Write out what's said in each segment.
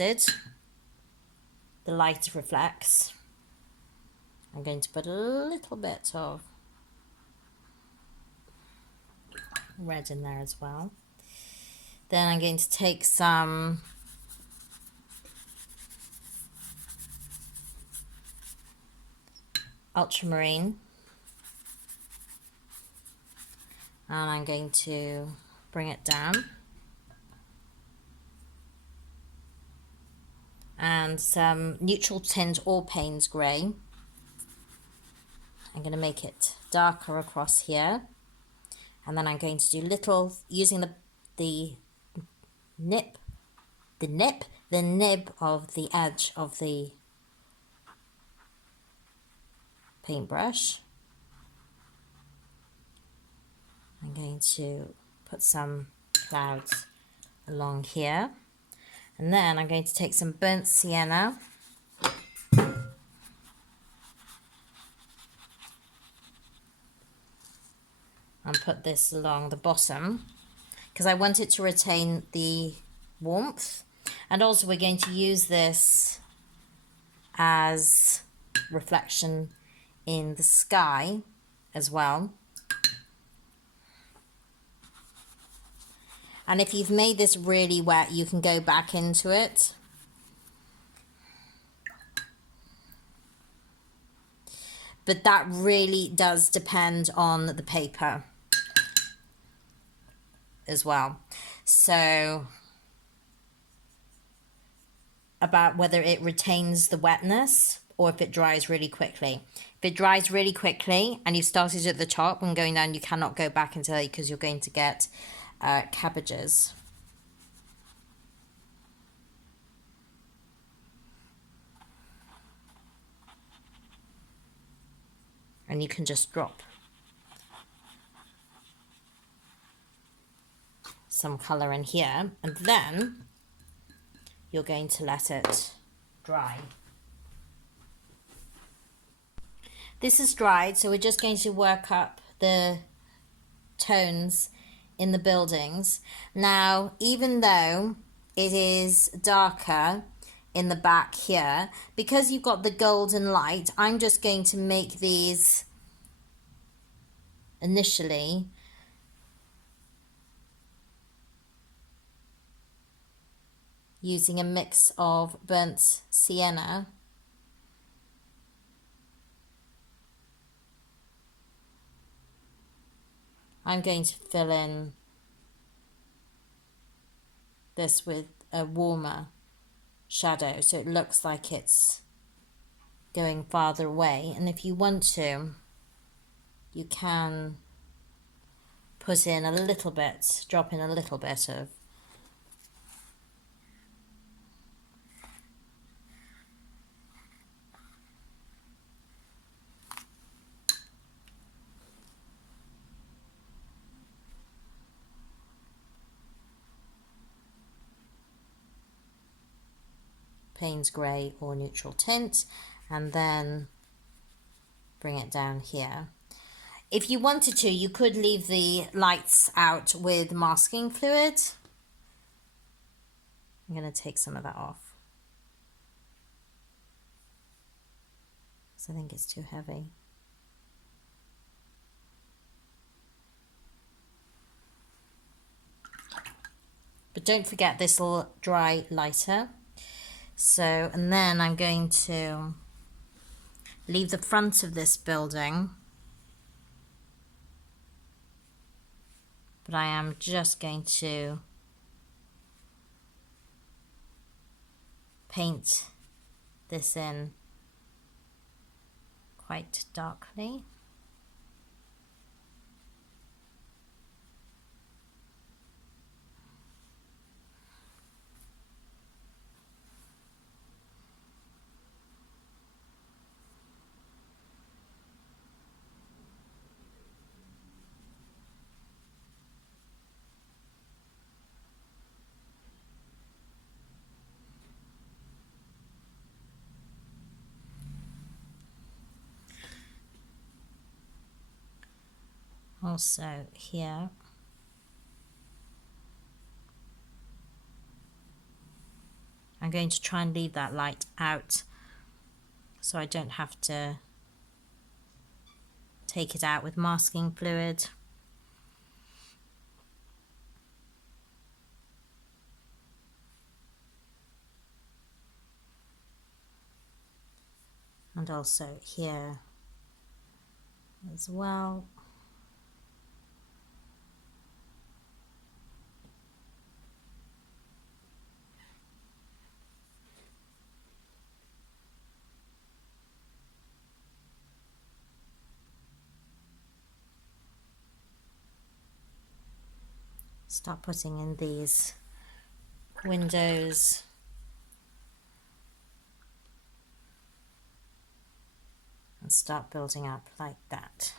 tested, the light reflects. I'm going to put a little bit of red in there as well. Then I'm going to take some Ultramarine, and I'm going to bring it down, and some neutral tint or Paynes grey. I'm going to make it darker across here, and then I'm going to do little, using the nib of the edge of the paintbrush. I'm going to put some clouds along here, and then I'm going to take some burnt sienna and put this along the bottom because I want it to retain the warmth. And also we're going to use this as reflection in the sky as well. And if you've made this really wet, you can go back into it. But that really does depend on the paper as well. So about whether it retains the wetness or if it dries really quickly. If it dries really quickly and you've started at the top and going down, you cannot go back into it because you're going to get cabbages. And you can just drop some colour in here, and then you're going to let it dry. This is dried, so we're just going to work up the tones in the buildings. Now, even though it is darker in the back here, because you've got the golden light, I'm just going to make these initially using a mix of burnt sienna I'm going to fill in this with a warmer shadow so it looks like it's going farther away, and if you want to, you can put in a little bit, drop in a little bit of Paynes grey or neutral tint, and then bring it down here. If you wanted to, you could leave the lights out with masking fluid. I'm going to take some of that off because I think it's too heavy. But don't forget, this will dry lighter. So, and then I'm going to leave the front of this building, but I am just going to paint this in quite darkly. Also here, I'm I'm going to try and leave that light out so I don't have to take it out with masking fluid. And also here as well. Start putting in these windows. And start building up like that.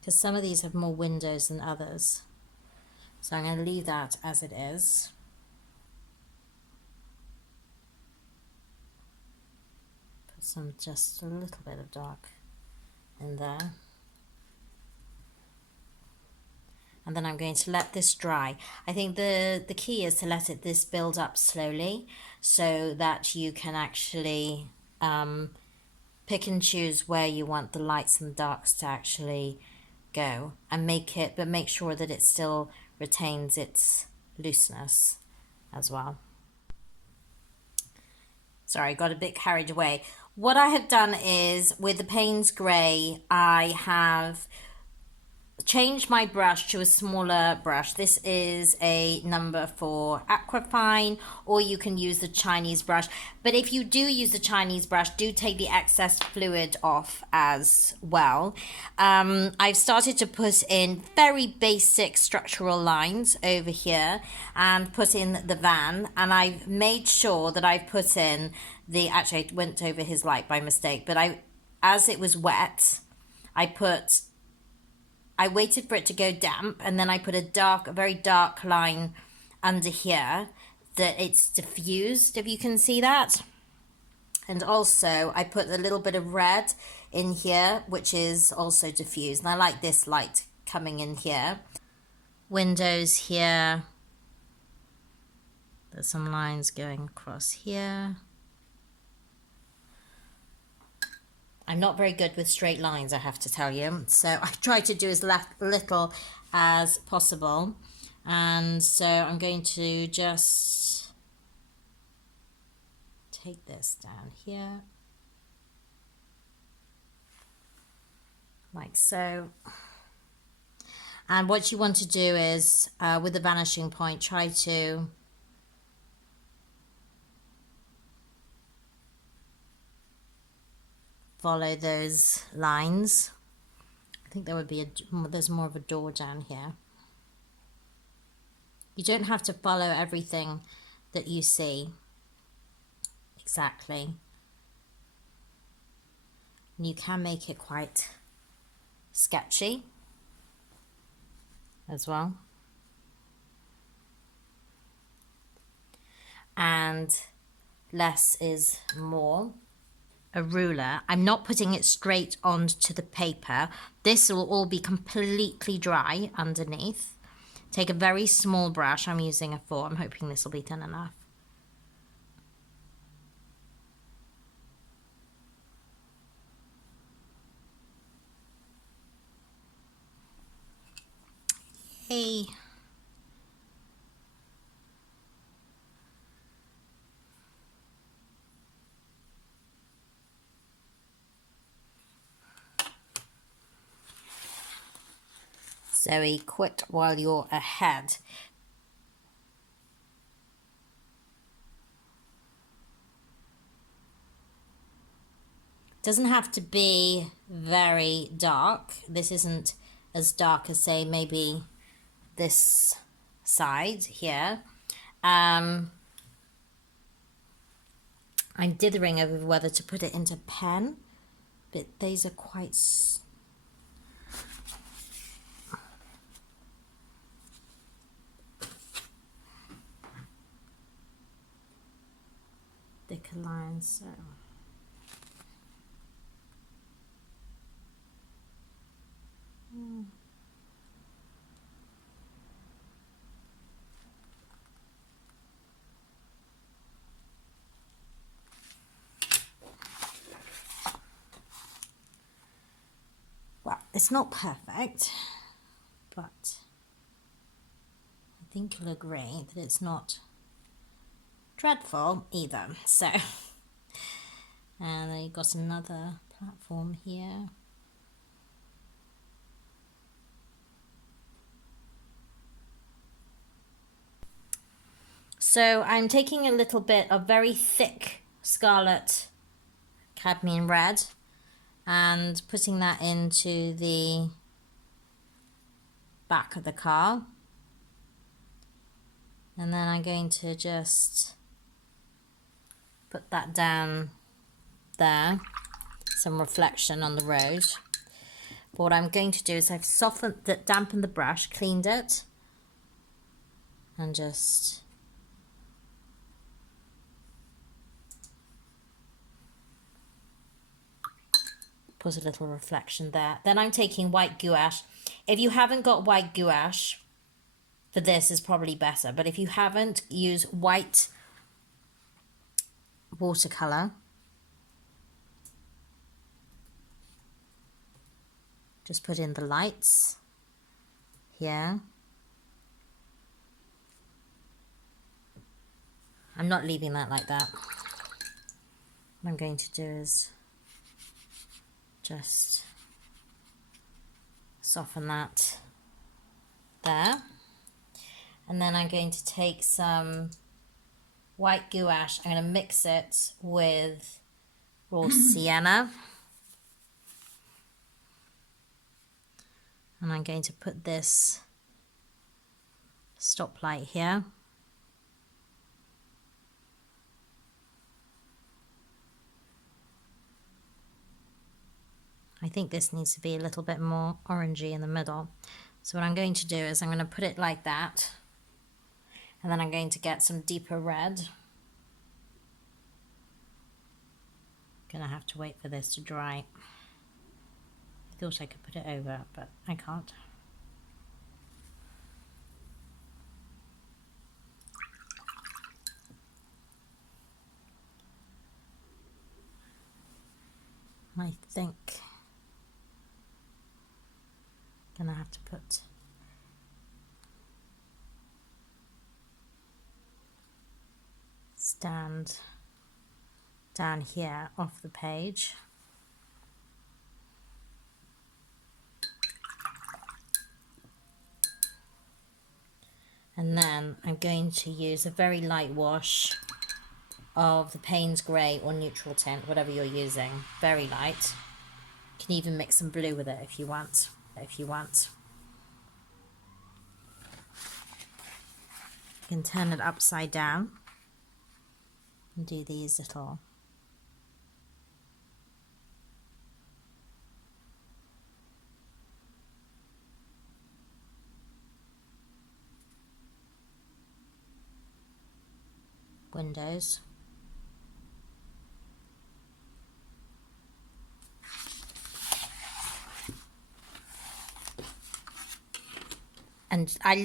Because some of these have more windows than others. So I'm going to leave that as it is. Put some, just a little bit of dark in there. And then I'm going to let this dry. I think the key is to let this build up slowly so that you can actually pick and choose where you want the lights and darks to actually go, and make sure that it still retains its looseness as well. Sorry, got a bit carried away. What I have done is, with the Paynes Grey, I have changed my brush to a smaller brush. This is a number 4 Aquafine, or you can use the Chinese brush. But if you do use the Chinese brush, do take the excess fluid off as well. I've started to put in very basic structural lines over here and put in the van, and I've made sure that I've put in the, actually I went over his light by mistake, but as it was wet, I waited for it to go damp, and then I put a very dark line under here that it's diffused, if you can see that. And also I put a little bit of red in here, which is also diffused. And I like this light coming in here. Windows here. There's some lines going across here. I'm not very good with straight lines, I have to tell you. So I try to do as little as possible. And so I'm going to just take this down here. Like so. And what you want to do is, with the vanishing point, try to follow those lines. I think there would be there's more of a door down here. You don't have to follow everything that you see exactly. And you can make it quite sketchy as well. And less is more. A ruler. I'm not putting it straight onto the paper. This will all be completely dry underneath. Take a very small brush. I'm using a 4. I'm hoping this will be thin enough. Hey. Zoe, quit while you're ahead. Doesn't have to be very dark. This isn't as dark as, say, maybe this side here. I'm dithering over whether to put it into pen, but these are quite... thicker lines. So well, it's not perfect, but I think you'll agree that it's not dreadful either. So, and then you've got another platform here. So I'm taking a little bit of very thick scarlet cadmium red and putting that into the back of the car. And then I'm going to just put that down there, some reflection on the road. But what I'm going to do is I've softened that, dampened the brush, cleaned it, and just put a little reflection there. Then I'm taking white gouache. If you haven't got white gouache, for this is probably better, but if you haven't, use white watercolour. Just put in the lights here. I'm not leaving that like that. What I'm going to do is just soften that there. And then I'm going to take some white gouache. I'm going to mix it with raw sienna. And I'm going to put this stoplight here. I think this needs to be a little bit more orangey in the middle. So what I'm going to do is I'm going to put it like that. And then I'm going to get some deeper red. Gonna have to wait for this to dry. I thought I could put it over, but I can't. I think I'm gonna have to put stand down here off the page. And then I'm going to use a very light wash of the Paynes grey or neutral tint, whatever you're using, very light. You can even mix some blue with it if you want. You can turn it upside down and do these little windows. And I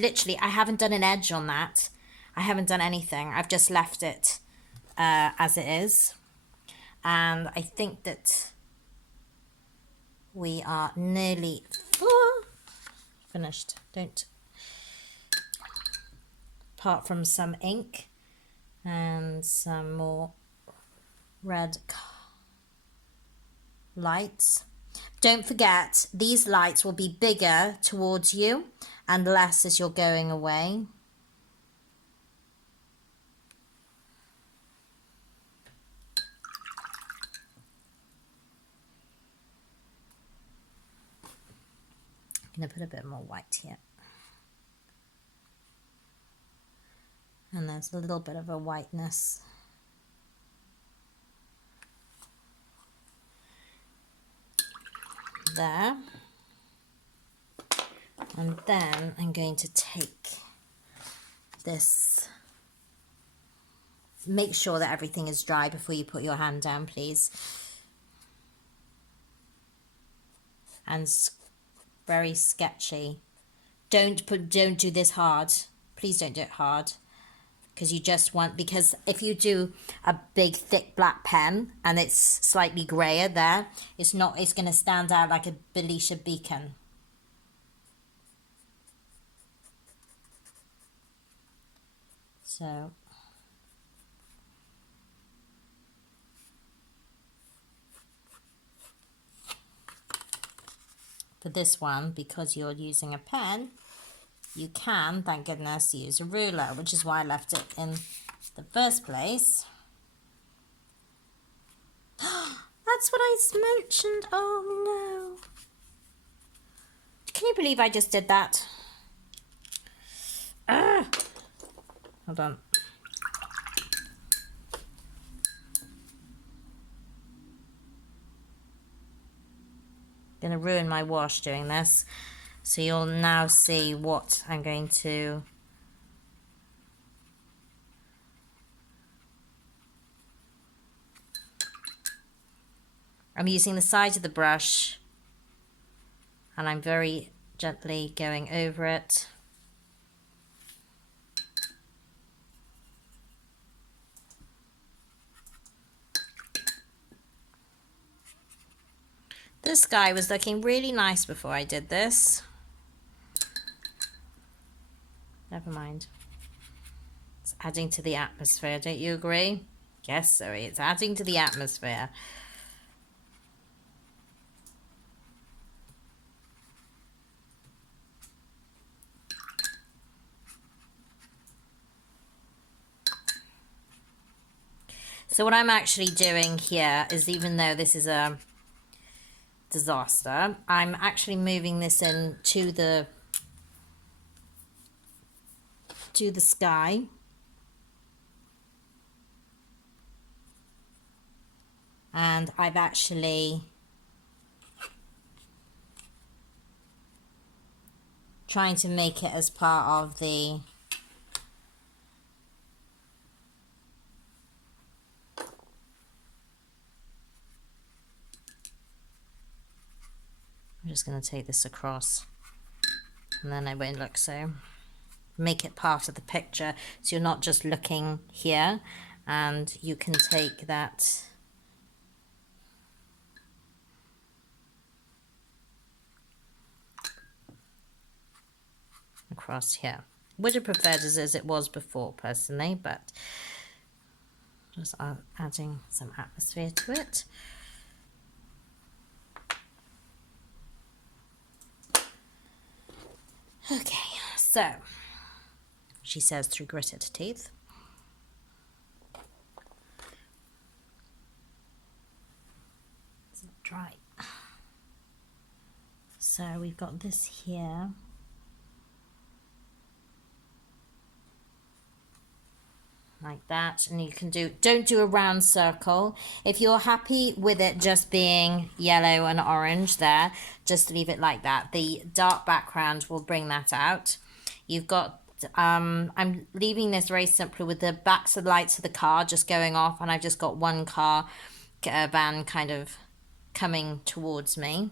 haven't done an edge on that. I haven't done anything. I've just left it as it is. And I think that we are nearly finished. Apart from some ink and some more red lights. Don't forget, these lights will be bigger towards you and less as you're going away. I'm going to put a bit more white here. And there's a little bit of a whiteness. There. And then I'm going to take this make sure that everything is dry before you put your hand down, please. And very sketchy. Don't do this hard. Please don't do it hard. Because you just want, because if you do a big thick black pen and it's slightly grayer there, it's going to stand out like a Belisha beacon. So for this one, because you're using a pen, you can, thank goodness, use a ruler, which is why I left it in the first place. That's what I mentioned. Oh no. Can you believe I just did that? Hold on. Gonna ruin my wash doing this. So you'll now see what I'm going to I'm using the side of the brush and I'm very gently going over it. This sky was looking really nice before I did this. Never mind. It's adding to the atmosphere, don't you agree? Yes, sorry, it's adding to the atmosphere. So what I'm actually doing here is, even though this is a disaster, I'm actually moving this in to the sky. And I've actually trying to make it as part of the I'm just going to take this across and then it won't look so. Make it part of the picture so you're not just looking here, and you can take that across here. Would have preferred as it was before personally, but just adding some atmosphere to it. Okay, so she says through gritted teeth. Is it dry? So we've got this here. Like that, and you can don't do a round circle. If you're happy with it just being yellow and orange there, just leave it like that. The dark background will bring that out. You've got I'm leaving this very simply with the backs of the lights of the car just going off, and I've just got one car van kind of coming towards me,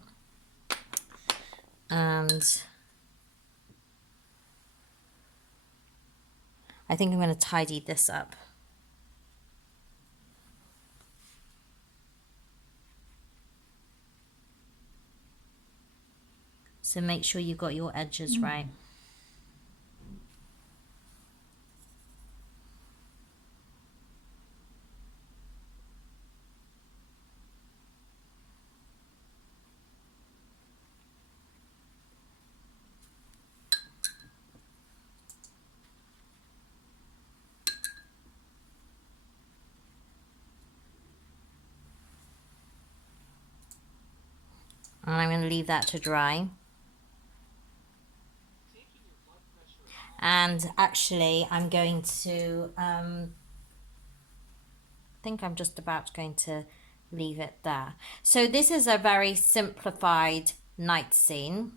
and I think I'm going to tidy this up. So make sure you've got your edges right. And I'm going to leave that to dry. And actually, I'm going to, I think I'm just about going to leave it there. So this is a very simplified night scene.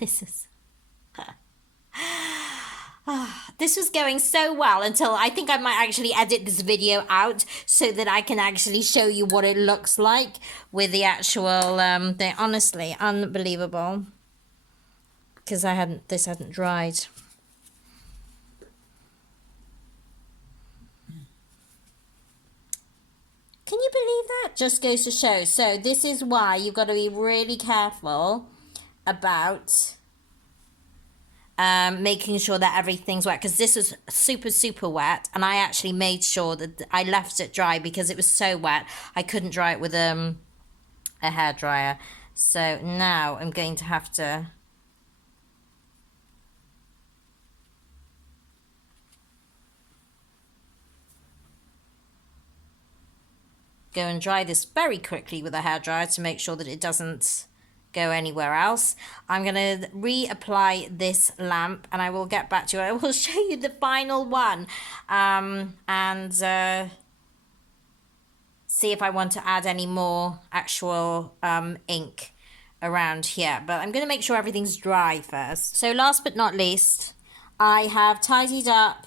This is, This was going so well until I think I might actually edit this video out so that I can actually show you what it looks like with the actual thing. Honestly, unbelievable. Because this hadn't dried. Can you believe that? Just goes to show. So this is why you've got to be really careful about making sure that everything's wet, because this was super wet, and I actually made sure that I left it dry because it was so wet I couldn't dry it with a hairdryer. So now I'm going to have to go and dry this very quickly with a hairdryer to make sure that it doesn't go anywhere else. I'm going to reapply this lamp and I will get back to you. I will show you the final one and see if I want to add any more actual ink around here. But I'm going to make sure everything's dry first. So last but not least, I have tidied up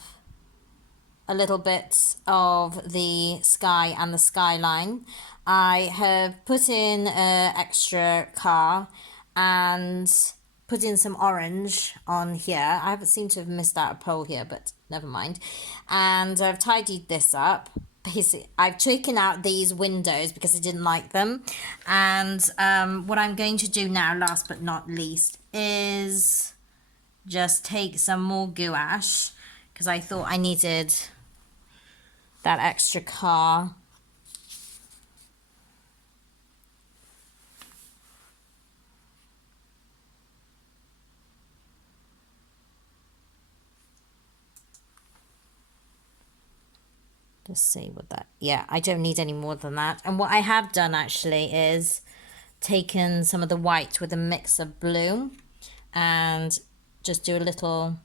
a little bit of the sky and the skyline. I have put in an extra car and put in some orange on here. I seem to have missed out a pole here, but never mind. And I've tidied this up. Basically, I've taken out these windows because I didn't like them. And what I'm going to do now, last but not least, is just take some more gouache because I thought I needed that extra car. Let's see what that, yeah, I don't need any more than that. And what I have done actually is taken some of the white with a mix of blue and just do a little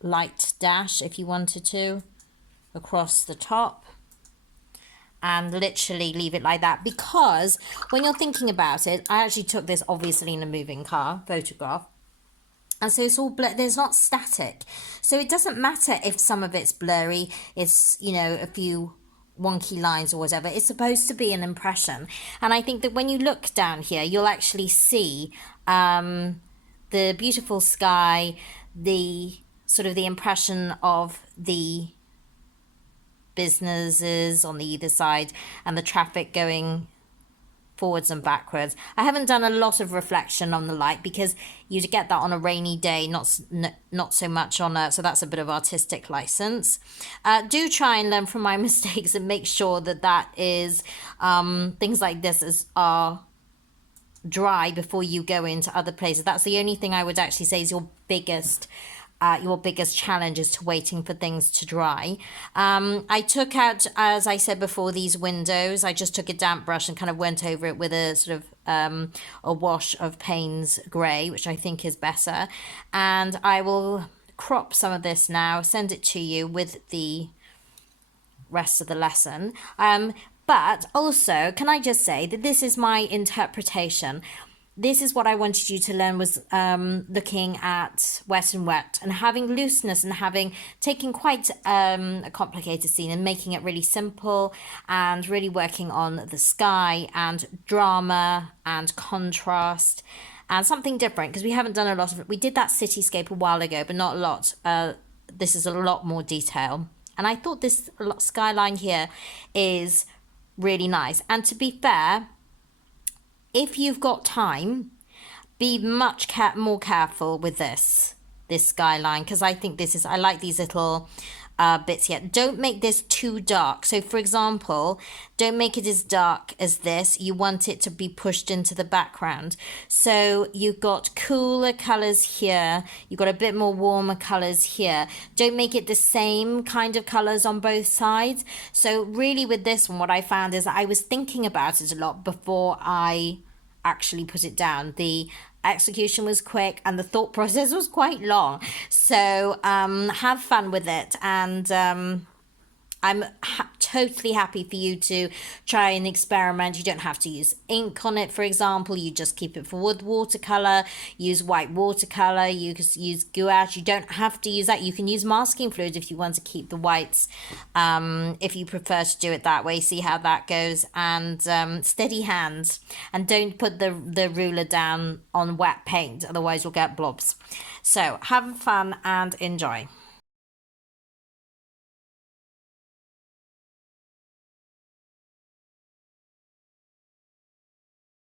light dash if you wanted to across the top and literally leave it like that, because when you're thinking about it, I actually took this obviously in a moving car photograph, and so it's all there's not static, so it doesn't matter if some of it's blurry, it's, you know, a few wonky lines or whatever. It's supposed to be an impression. And I think that when you look down here, you'll actually see the beautiful sky, the sort of the impression of the businesses on the either side and the traffic going forwards and backwards. I haven't done a lot of reflection on the light because you get that on a rainy day, not so much on a, so that's a bit of artistic license. Do try and learn from my mistakes and make sure that that is things like this are dry before you go into other places. That's the only thing I would actually say is your biggest challenge is to waiting for things to dry. I took out, as I said before, these windows. I just took a damp brush and kind of went over it with a sort of a wash of Paynes grey, which I think is better. And I will crop some of this now, send it to you with the rest of the lesson. But also, can I just say that this is my interpretation. This is what I wanted you to learn, was looking at wet and having looseness and taking quite a complicated scene and making it really simple and really working on the sky and drama and contrast and something different, because we haven't done a lot of it. We did that cityscape a while ago, but not a lot. This is a lot more detail. And I thought this skyline here is really nice. And to be fair, if you've got time, be much more careful with this skyline, because I think I like these little bits here. Don't make this too dark. So for example, don't make it as dark as this. You want it to be pushed into the background. So you've got cooler colours here. You've got a bit more warmer colours here. Don't make it the same kind of colours on both sides. So really with this one, what I found is that I was thinking about it a lot before I actually put it down. The execution was quick and the thought process was quite long. So have fun with it, and I'm totally happy for you to try and experiment. You don't have to use ink on it, for example. You just keep it for wood watercolor, use white watercolor, you can use gouache. You don't have to use that. You can use masking fluid if you want to keep the whites, if you prefer to do it that way. See how that goes. And steady hands, and don't put the ruler down on wet paint, otherwise you'll get blobs. So have fun and enjoy.